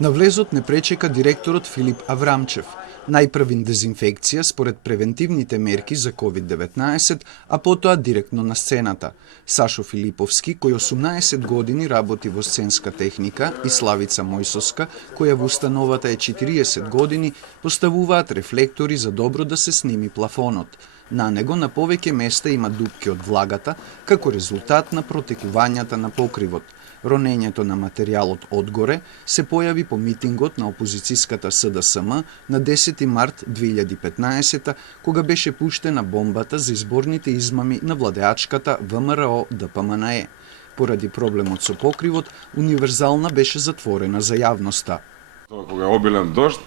На влезот не пречека директорот Филип Аврамчев. Најпрвин дезинфекција според превентивните мерки за COVID-19, а потоа директно на сцената. Сашо Филиповски, кој 18 години работи во сценска техника, и Славица Мојсовска, која во установата е 40 години, поставуваат рефлектори за добро да се сними плафонот. На него на повеќе места има дупки од влагата, како резултат на протекувањата на покривот. Ронењето на материјалот одгоре се појави по митингот на опозицијската СДСМ на 10 март 2015, кога беше пуштена бомбата за изборните измами на владеачката ВМРО ДПМНЕ. Поради проблемот со покривот, универзална беше затворена за јавноста. Кога е обилен дожд,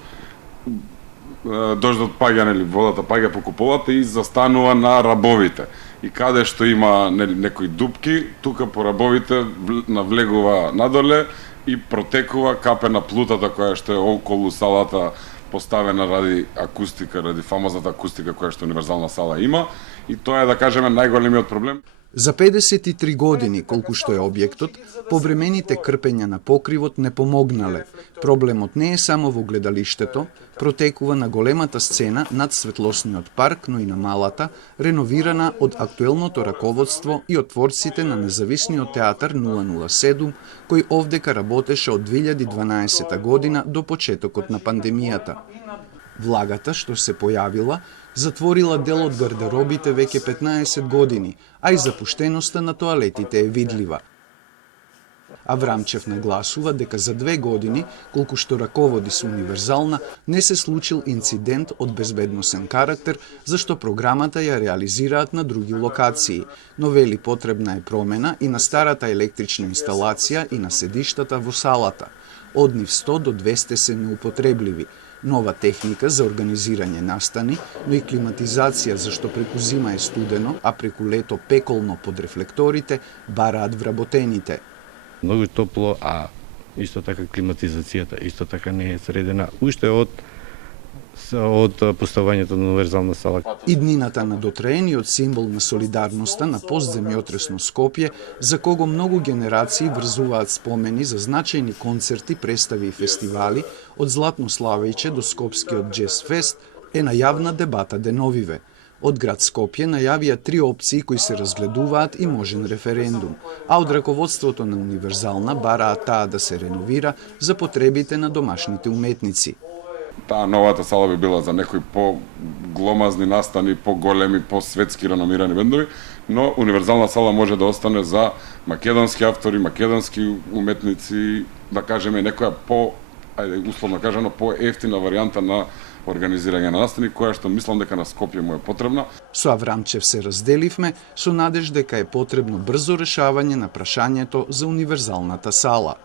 дождот паѓа, водата паѓа по куполата и застанува на рабовите. И каде што има некои дупки, тука по рабовите навлегува надоле и протекува, капе на плутата која што е околу салата поставена ради акустика, ради фамозната акустика која што универзална сала има. И тоа е, да кажеме, најголемиот проблем. За 53 години, колку што е објектот, повремените крпења на покривот не помогнале. Проблемот не е само во гледалиштето, протекува на големата сцена над светлосниот парк, но и на малата, реновирана од актуелното раководство и од творците на независниот театар 007, кој овдека работеше од 2012 година до почетокот на пандемијата. Влагата што се појавила, затворила дел од гардеробите веќе 15 години, а и запуштеноста на тоалетите е видлива. Аврамчев нагласува дека за 2 години, колку што раководи со универзална, не се случил инцидент од безбедносен карактер, зашто програмата ја реализираат на други локации, но вели потребна е промена и на старата електрична инсталација и на седиштата во салата. Од нив 100 до 200 се неупотребливи. Нова техника за организирање настани, но и климатизација зашто преку зима е студено, а преку лето пеколно под рефлекторите, бараат вработените. Многу топло, а исто така климатизацијата исто така не е средена уште од поставувањето на универзална сала. Иднината на дотреениот символ на солидарноста на постземјотресно Скопје, за кого многу генерации врзуваат спомени за значајни концерти, представи и фестивали, од Златно Славејче до Скопскиот Джез Фест, е на јавна дебата деновиве. Од град Скопје најавија 3 опции кои се разгледуваат и можен референдум, а од раководството на универзална бараат таа да се реновира за потребите на домашните уметници. Таа новата сала би била за некои по-гломазни настани, по-големи, по-светски реномирани бендови, но универзална сала може да остане за македонски автори, македонски уметници, да кажеме некоја условно кажано, по-ефтина варијанта на организирање на настани, која што мислам дека на Скопје му е потребна. Со Аврамчев се разделивме со надеж дека е потребно брзо решавање на прашањето за универзалната сала.